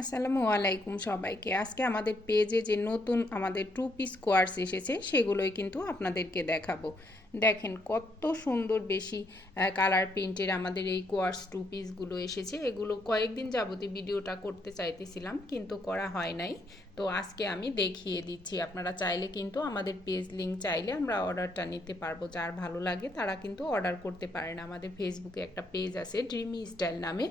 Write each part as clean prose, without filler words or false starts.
আসসালামু আলাইকুম সবাইকে। আজকে আমাদের পেজে যে নতুন আমাদের টু পিস কোয়ার্স এসেছে সেগুলোই কিন্তু আপনাদেরকে দেখাবো। দেখেন কত সুন্দর বেশি কালার প্রিন্টের আমাদের এই কোয়ার্স টু পিসগুলো এসেছে। এগুলো কয়েকদিন যাবতীয় ভিডিওটা করতে চাইতেছিলাম কিন্তু করা হয় নাই। তো আজকে আমি দেখিয়ে দিচ্ছি। আপনারা চাইলে কিন্তু আমাদের পেজ লিংক চাইলে আমরা অর্ডারটা নিতে পারবো। যার ভালো লাগে তারা কিন্তু অর্ডার করতে পারেন। আমাদের ফেসবুকে একটা পেজ আছে ড্রিমি স্টাইল নামে,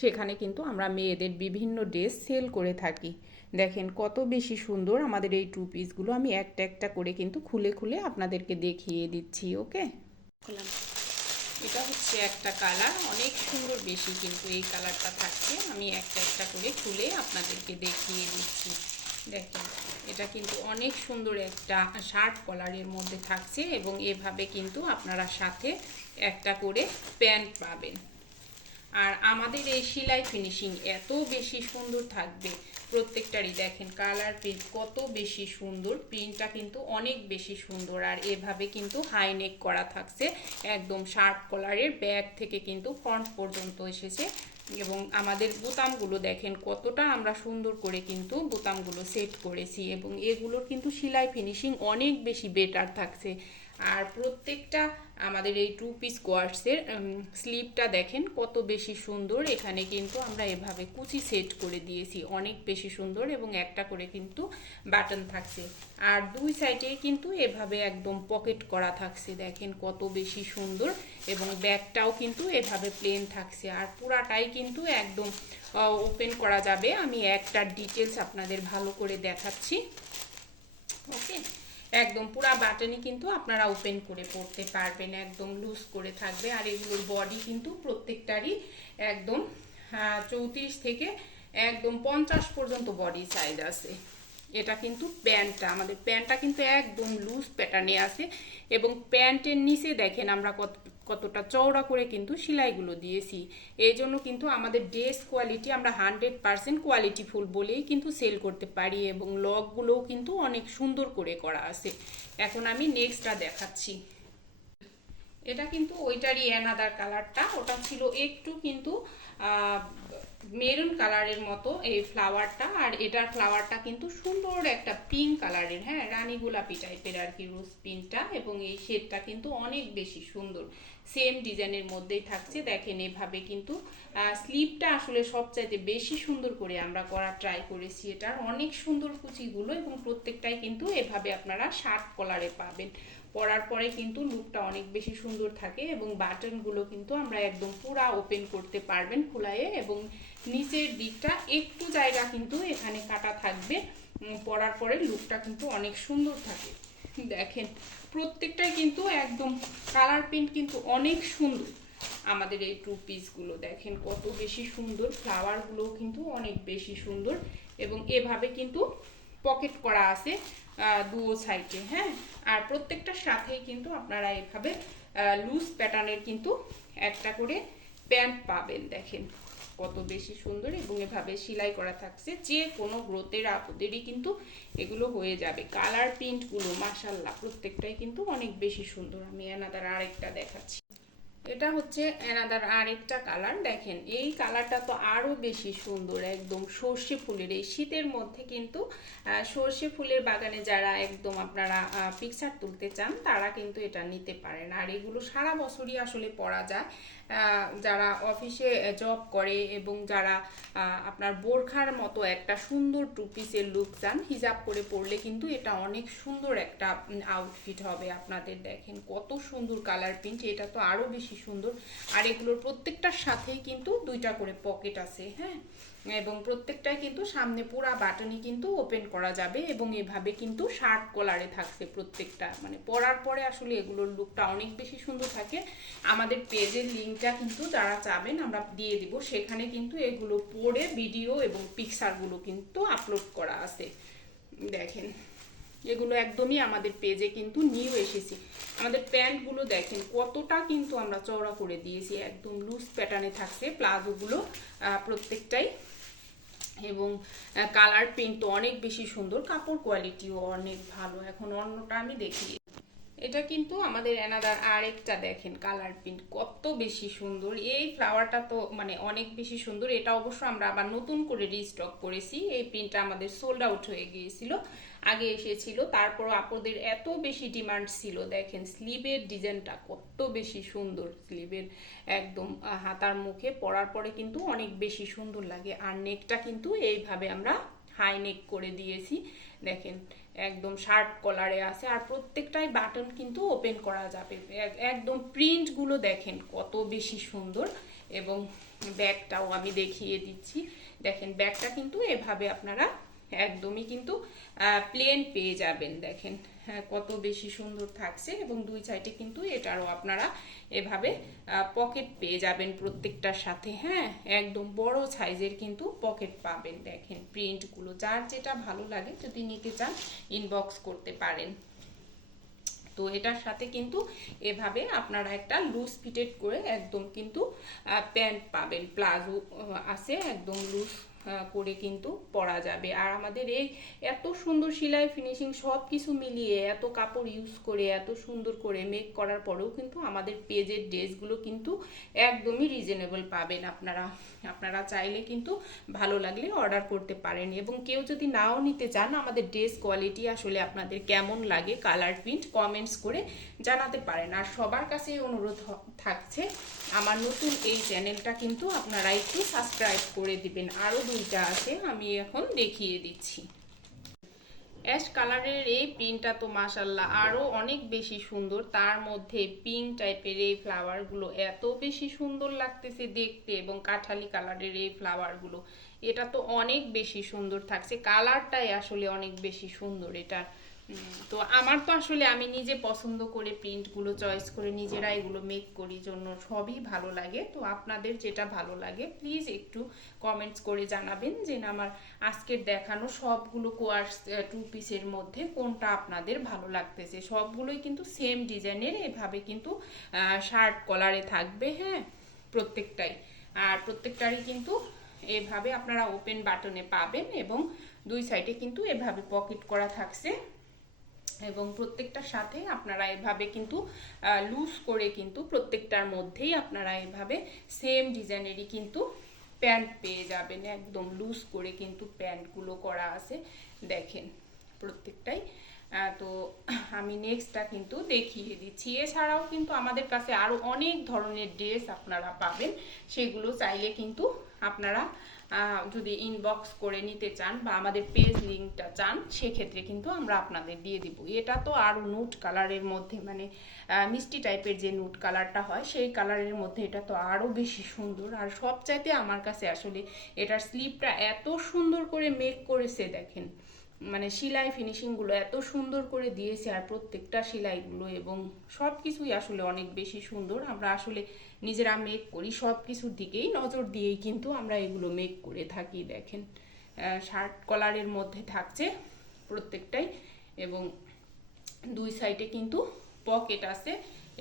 সেখানে কিন্তু আমরা মেয়েদের বিভিন্ন ড্রেস সেল করে থাকি। দেখেন কত বেশি সুন্দর আমাদের এই টু পিসগুলো। আমি একটা একটা করে কিন্তু খুলে খুলে আপনাদেরকে দেখিয়ে দিচ্ছি। ওকে, এটা হচ্ছে একটা কালার, অনেক সুন্দর বেশি কিন্তু এই কালারটা থাকছে। আমি একটা একটা করে খুলে আপনাদেরকে দেখিয়ে দিচ্ছি। দেখেন এটা কিন্তু অনেক সুন্দর একটা শার্ট কলারের মধ্যে থাকছে এবং এভাবে কিন্তু আপনারা সাথে একটা করে প্যান্ট পাবেন। আর আমাদের এই সেলাই ফিনিশিং এত বেশি সুন্দর থাকবে প্রত্যেকটারই। দেখেন কালার প্রিন্ট কত বেশি সুন্দর, প্রিন্টটা কিন্তু অনেক বেশি সুন্দর। আর এভাবে কিন্তু হাই নেক করা থাকছে, একদম শার্ট কলারের ব্যাক থেকে কিন্তু ফ্রন্ট পর্যন্ত এসেছে। এবং আমাদের বোতামগুলো দেখেন কতটা আমরা সুন্দর করে কিন্তু বোতামগুলো সেট করেছি এবং এগুলোর কিন্তু সেলাই ফিনিশিং অনেক বেশি বেটার থাকছে। আর প্রত্যেকটা আমাদের এই টু পিস কোয়ার্সের স্লিপটা দেখেন কত বেশি সুন্দর। এখানে কিন্তু আমরা এভাবে কুচি সেট করে দিয়েছি, অনেক বেশি সুন্দর এবং একটা করে কিন্তু বাটন থাকছে। আর দুই সাইডে কিন্তু এভাবে একদম পকেট করা থাকছে, দেখেন কত বেশি সুন্দর। এবং ব্যাকটাও কিন্তু এভাবে প্লেন থাকছে আর পুরাটাই কিন্তু একদম ওপেন করা যাবে। আমি একটা ডিটেলস আপনাদের ভালো করে দেখাচ্ছি। ওকে, একদম পুরা বাটনই কিন্তু আপনারা ওপেন করে পড়তে পারবেন, একদম লুজ করে থাকবে। আর এগুলোর বডি কিন্তু প্রত্যেকটারই একদম 34 থেকে একদম 50 পর্যন্ত বডি সাইজ আছে। এটা কিন্তু প্যান্টটা, আমাদের প্যান্টটা কিন্তু একদম লুজ প্যাটার্নে আছে এবং প্যান্টের নিচে দেখেন আমরা কতটা চওড়া করে কিন্তু সেলাইগুলো দিয়েছি। এই জন্য কিন্তু আমাদের ড্রেস কোয়ালিটি আমরা 100% কোয়ালিটিফুল বলেই কিন্তু সেল করতে পারি এবং লকগুলোও কিন্তু অনেক সুন্দর করে করা আছে। এখন আমি নেক্সটটা দেখাচ্ছি। এটা কিন্তু ওইটারই অ্যানাদার কালারটা, ওটা ছিল একটু কিন্তু মেরুন কালারের মতো এই ফ্লাওয়ারটা। আর এটার ফ্লাওয়ারটা কিন্তু সুন্দর একটা পিঙ্ক কালারের, হ্যাঁ রানী গোলাপি টাইপের আর কি রোজ পিঙ্কটা। এবং এই শেডটা কিন্তু অনেক বেশি সুন্দর, সেম ডিজাইনের মধ্যেই থাকছে। দেখেন এভাবে কিন্তু স্লিপটা আসলে সবচাইতে বেশি সুন্দর করে আমরা করার ট্রাই করেছি। এটার অনেক সুন্দর কুচিগুলো এবং প্রত্যেকটাই কিন্তু এভাবে আপনারা শার্ট কলারে পাবেন। পরার পরে কিন্তু লুকটা অনেক বেশি সুন্দর থাকে এবং বাটনগুলো কিন্তু আমরা একদম পুরা ওপেন করতে পারবেন খোলায়ে। এবং নিচের দিকটা একটু জায়গা কিন্তু এখানে কাটা থাকবে, পরার পরে লুকটা কিন্তু অনেক সুন্দর থাকে। দেখেন প্রত্যেকটাই কিন্তু একদম কালার প্রিন্ট কিন্তু অনেক সুন্দর। আমাদের এই টু পিসগুলো দেখেন কত বেশি সুন্দর, ফ্লাওয়ারগুলোও কিন্তু অনেক বেশি সুন্দর এবং এভাবে কিন্তু পকেট করা আছে দুও সাইডে, হ্যাঁ। আর প্রত্যেকটার সাথেই কিন্তু আপনারা এভাবে লুজ প্যাটার্নের কিন্তু একটা করে প্যান্ট পাবেন। দেখেন কত বেশি সুন্দর এবং এভাবে সেলাই করা থাকছে, যে কোনো গ্রোথের আপদেরই কিন্তু এগুলো হয়ে যাবে। কালার প্রিন্টগুলো মাশাআল্লাহ প্রত্যেকটাই কিন্তু অনেক বেশি সুন্দর। আমি এনাদার আরেকটা দেখাচ্ছি। এটা হচ্ছে এনাদার আরেকটা কালার। দেখেন এই কালারটা তো আরো বেশি সুন্দর, একদম সর্ষে ফুলের এই শীতের মধ্যে কিন্তু সর্ষে ফুলের বাগানে যারা একদম আপনারা পিকচার তুলতে চান তারা কিন্তু এটা নিতে পারেন। আর এগুলো সারা বছরই আসলে পরা যায়, যারা অফিসে জব করে এবং যারা আপনার বোরখার মতো একটা সুন্দর টু পিসের লুক চান, হিজাব করে পরলে কিন্তু এটা অনেক সুন্দর একটা আউটফিট হবে আপনাদের। দেখেন কত সুন্দর কালার প্রিন্ট, এটা তো আরো বেশি সুন্দর। আর এগুলোর প্রত্যেকটার সাথেই কিন্তু দুইটা করে পকেট আছে, হ্যাঁ। এবং প্রত্যেকটাই কিন্তু সামনে পুরা বাটনই কিন্তু ওপেন করা যাবে এবং এভাবে কিন্তু শার্ট কলারে থাকছে প্রত্যেকটা। মানে পরার পরে আসলে এগুলোর লুকটা অনেক বেশি সুন্দর থাকে। আমাদের পেজের লিঙ্কটা কিন্তু যারা চাবেন আমরা দিয়ে দিব, সেখানে কিন্তু এগুলো পরে ভিডিও এবং পিকচারগুলো কিন্তু আপলোড করা আছে। দেখেন এগুলো একদমই আমাদের পেজে কিন্তু নিউ এসেছে। আমাদের প্যান্টগুলো দেখেন কতটা কিন্তু আমরা চওড়া করে দিয়েছি, একদম লুজ প্যাটার্নে থাকছে প্লাজোগুলো প্রত্যেকটাই। এবং কালার প্রিন্ট তো অনেক বেশি সুন্দর, কাপড় কোয়ালিটিও অনেক ভালো। এখন অন্যটা আমি দেখিয়ে এটা কিন্তু আমাদের অ্যানাদার আরেকটা দেখেন কালার প্রিন্ট কত বেশি সুন্দর। এই ফ্লাওয়ারটা তো মানে অনেক বেশি সুন্দর। এটা অবশ্য আমরা আবার নতুন করে রিস্টক করেছি। এই প্রিন্টটা আমাদের সোল্ড আউট হয়ে গিয়েছিল, আগে এসেছিল, তারপর আপুদের এত বেশি ডিমান্ড ছিল। দেখেন স্লিভের ডিজাইনটা কত বেশি সুন্দর, স্লিভের একদম হাতার মুখে পরার পরে কিন্তু অনেক বেশি সুন্দর লাগে। আর নেকটা কিন্তু এইভাবে আমরা হাই নেক করে দিয়েছি, দেখেন একদম শার্ট কলারে আছে। আর প্রত্যেকটাই বাটন কিন্তু ওপেন করা যাবে। একদম প্রিন্টগুলো দেখেন কত বেশি সুন্দর। এবং ব্যাগটাও আমি দেখিয়ে দিচ্ছি, দেখেন ব্যাগটা কিন্তু এভাবে আপনারা একদমই কিন্তু প্লেন পেয়ে যাবেন। দেখেন হ্যাঁ কত বেশি সুন্দর থাকছে। এবং দুই সাইডে কিন্তু এটারও আপনারা এভাবে পকেট পেয়ে যাবেন প্রত্যেকটার সাথে। হ্যাঁ একদম বড় সাইজের কিন্তু পকেট পাবেন। দেখেন প্রিন্টগুলো যার যেটা ভালো লাগে যদি নিতে চান ইনবক্স করতে পারেন। তো এটার সাথে কিন্তু এভাবে আপনারা একটা লুজ ফিটেড করে একদম কিন্তু প্যান্ট পাবেন, প্লাজো আছে একদম লুজ করে কিন্তু পরা যাবে। আর আমাদের এই এত সুন্দর সেলাই ফিনিশিং সব কিছু মিলিয়ে এত কাপড় ইউজ করে এত সুন্দর করে মেক করার পরেও কিন্তু আমাদের পেজের ড্রেসগুলো কিন্তু একদমই রিজনেবল পাবেন। আপনারা চাইলে কিন্তু ভালো লাগলে অর্ডার করতে পারেন। এবং কেউ যদি নাও নিতে চান আমাদের ড্রেস কোয়ালিটি আসলে আপনাদের কেমন লাগে কালার প্রিন্ট কমেন্টস করে জানাতে পারেন। আর সবার কাছে অনুরোধ থাকছে আমার নতুন এই চ্যানেলটা কিন্তু আপনারা একটু সাবস্ক্রাইব করে দিবেন। আরও দুইটা আছে আমি এখন দেখিয়ে দিচ্ছি। অ্যাশ কালারের এই প্রিন্টটা তো মাশাল্লাহ আরও অনেক বেশি সুন্দর। তার মধ্যে পিঙ্ক টাইপের এই ফ্লাওয়ারগুলো এত বেশি সুন্দর লাগতেছে দেখতে। এবং কাঠালি কালারের এই ফ্লাওয়ারগুলো এটা তো অনেক বেশি সুন্দর থাকছে। কালারটাই আসলে অনেক বেশি সুন্দর এটা। তো আমার তো আসলে আমি নিজে পছন্দ করে প্রিন্টগুলো চয়েস করে নিজেরা এগুলো মেক করি জন্য সবই ভালো লাগে। তো আপনাদের যেটা ভালো লাগে প্লিজ একটু কমেন্টস করে জানাবেন যে আমার আজকের দেখানো সবগুলো কোয়ার্স টু পিসের মধ্যে কোনটা আপনাদের ভালো লাগতেছে। সবগুলোই কিন্তু সেম ডিজাইনের এভাবে কিন্তু শার্ট কলারে থাকবে। হ্যাঁ প্রত্যেকটাই, আর প্রত্যেকটারই কিন্তু এভাবে আপনারা ওপেন বাটনে পাবেন। এবং দুই সাইডে কিন্তু এভাবে পকেট করা থাকছে। এবং প্রত্যেকটার সাথে আপনারা এভাবে কিন্তু লুজ করে কিন্তু প্রত্যেকটার মধ্যেই আপনারা এভাবে সেম ডিজাইনেরই কিন্তু প্যান্ট পেয়ে যাবেন। একদম লুজ করে কিন্তু প্যান্টগুলো করা আছে দেখেন প্রত্যেকটাই। তো আমি নেক্সটটা কিন্তু দেখিয়ে দিচ্ছি। এছাড়াও কিন্তু আমাদের কাছে আরও অনেক ধরনের ড্রেস আপনারা পাবেন, সেগুলো চাইলে কিন্তু আপনারা যদি ইনবক্স করে নিতে চান বা আমাদের পেজ লিঙ্কটা চান সেক্ষেত্রে কিন্তু আমরা আপনাদের দিয়ে দিব। এটা তো আরও নুট কালারের মধ্যে মানে মিষ্টি টাইপের যে নুট কালারটা হয় সেই কালারের মধ্যে এটা তো আরও বেশি সুন্দর। আর সবচাইতে আমার কাছে আসলে এটার স্লিভটা এত সুন্দর করে মেক করেছে দেখেন, মানে সেলাই ফিনিশিংগুলো এত সুন্দর করে দিয়েছে। আর প্রত্যেকটা সেলাইগুলো এবং সব কিছুই আসলে অনেক বেশি সুন্দর। আমরা আসলে নিজেরা মেক করি, সব কিছুর দিকেই নজর দিয়েই কিন্তু আমরা এগুলো মেক করে থাকি। দেখেন শার্ট কলারের মধ্যে থাকছে প্রত্যেকটাই। এবং দুই সাইডে কিন্তু পকেট আছে।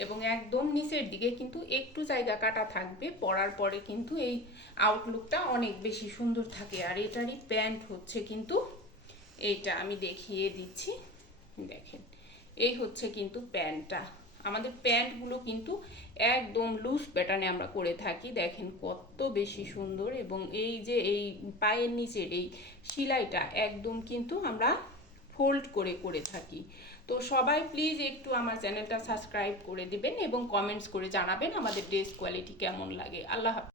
এবং একদম নিচের দিকে কিন্তু একটু জায়গা কাটা থাকবে, পরার পরে কিন্তু এই আউটলুকটা অনেক বেশি সুন্দর থাকে। আর এটারই প্যান্ট হচ্ছে কিন্তু এইটা আমি দেখিয়ে দিচ্ছি, দেখেন এই হচ্ছে কিন্তু প্যান্টটা। আমাদের প্যান্টগুলো কিন্তু একদম লুজ প্যাটার্নে আমরা করে থাকি, দেখেন কত বেশি সুন্দর। এবং এই যে এই পায়ের নিচের এই সেলাইটা একদম কিন্তু আমরা ফোল্ড করে করে থাকি। তো সবাই প্লিজ একটু আমার চ্যানেলটা সাবস্ক্রাইব করে দিবেন এবং কমেন্টস করে জানাবেন আমাদের ড্রেস কোয়ালিটি কেমন লাগে। আল্লাহ হাফেজ।